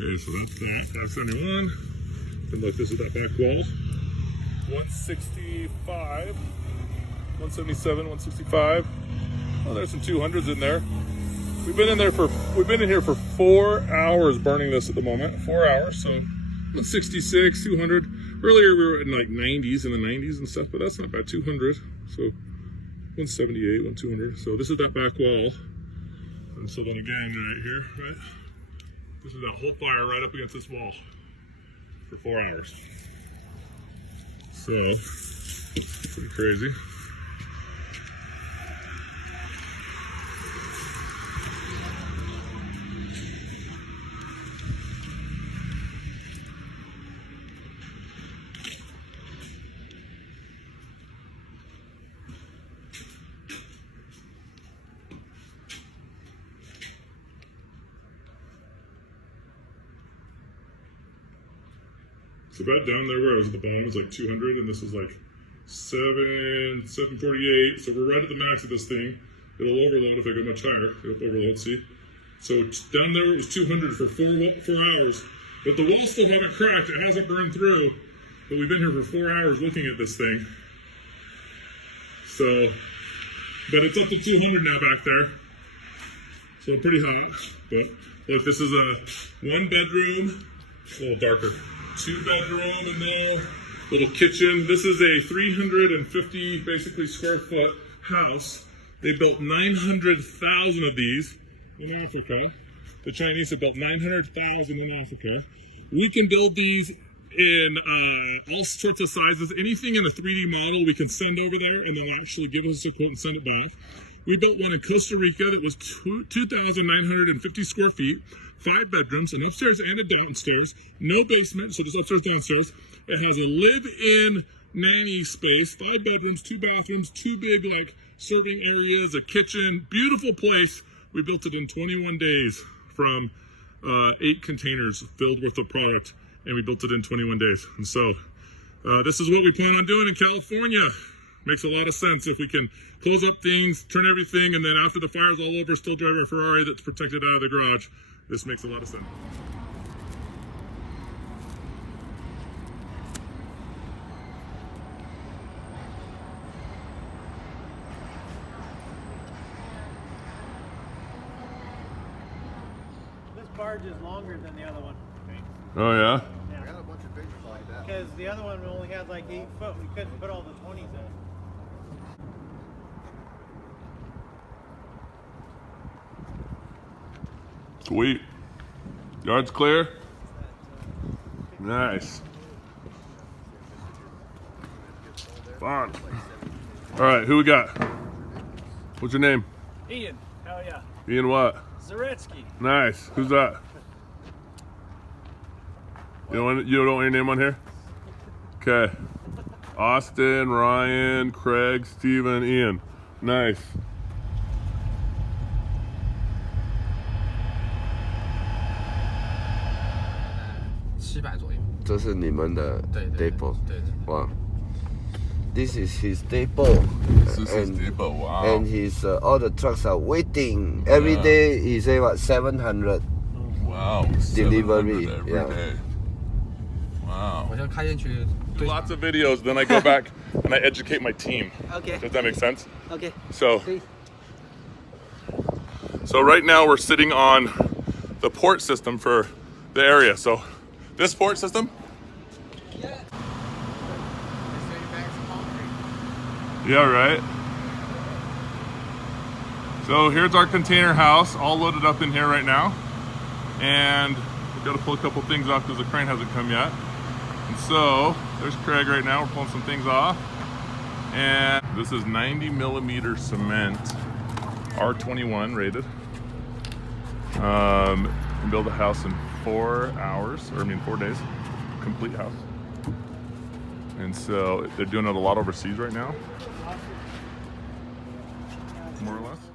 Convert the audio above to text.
Okay, so that's that. 571. And look, this is that back wall. 165, 177, 165. Oh, there's some 200s in there. We've been in here for 4 hours burning this at the moment. 4 hours, so 166, 200. Earlier we were in like 90s, in the 90s and stuff, but that's not bad. 200, so 178, 200. So this is that back wall. And so then again, right here, right? This is that whole fire right up against this wall for 4 hours. So, pretty crazy. So about down there where I was at the bottom was like 200, and this is like 748. So we're right at the max of this thing. It'll overload if I go much higher. It'll overload, see? So down there it was 200 for 4 hours. But the walls still haven't cracked. It hasn't burned through. But we've been here for 4 hours looking at this thing. So, but it's up to 200 now back there. So pretty hot. But look, this is a 1 bedroom, a little darker. 2 bedroom in there, little kitchen. This is a 350 basically square foot house. They built 900,000 of these in Africa. The Chinese have built 900,000 in Africa. We can build these in all sorts of sizes. Anything in a 3D model we can send over there and then actually give us a quote and send it back. We built one in Costa Rica that was 2,950 square feet, 5 bedrooms, an upstairs and a downstairs, no basement, so just upstairs, downstairs. It has a live-in nanny space, 5 bedrooms, 2 bathrooms, 2 big like serving areas, a kitchen, beautiful place. We built it in 21 days from 8 containers filled with the product, and we built it in 21 days. And so this is what we plan on doing in California. Makes a lot of sense if we can close up things, turn everything, and then after the fire's all over, still drive our Ferrari that's protected out of the garage. This makes a lot of sense. This barge is longer than the other one. Oh yeah? I got a bunch of pictures like that. Because the other one only had like 8 foot. We couldn't put all the 20s in. Sweet. Yard's clear? Nice. Fun. All right, who we got? What's your name? Ian, hell yeah. Ian what? Zaretsky. Nice. Who's that? You don't want your name on here? Okay. Austin, Ryan, Craig, Steven, Ian. Nice. This is your depot. 对 Wow. This is his depot. This is his depot, wow. And his all the trucks are waiting. Every day he say what 700 Wow. delivery. 700 every Yeah. day. Wow. 好像开进去 Do lots of videos, then I go back and I educate my team. Okay. Does that make sense? Okay. So right now we're sitting on the port system for the area. So this port system. Yeah, right. So here's our container house, all loaded up in here right now. And we've got to pull a couple things off because the crane hasn't come yet. And so there's Craig right now. We're pulling some things off. And this is 90 millimeter cement, R21 rated. And build a house in 4 hours, or 4 days, complete house. And so they're doing it a lot overseas right now, more or less.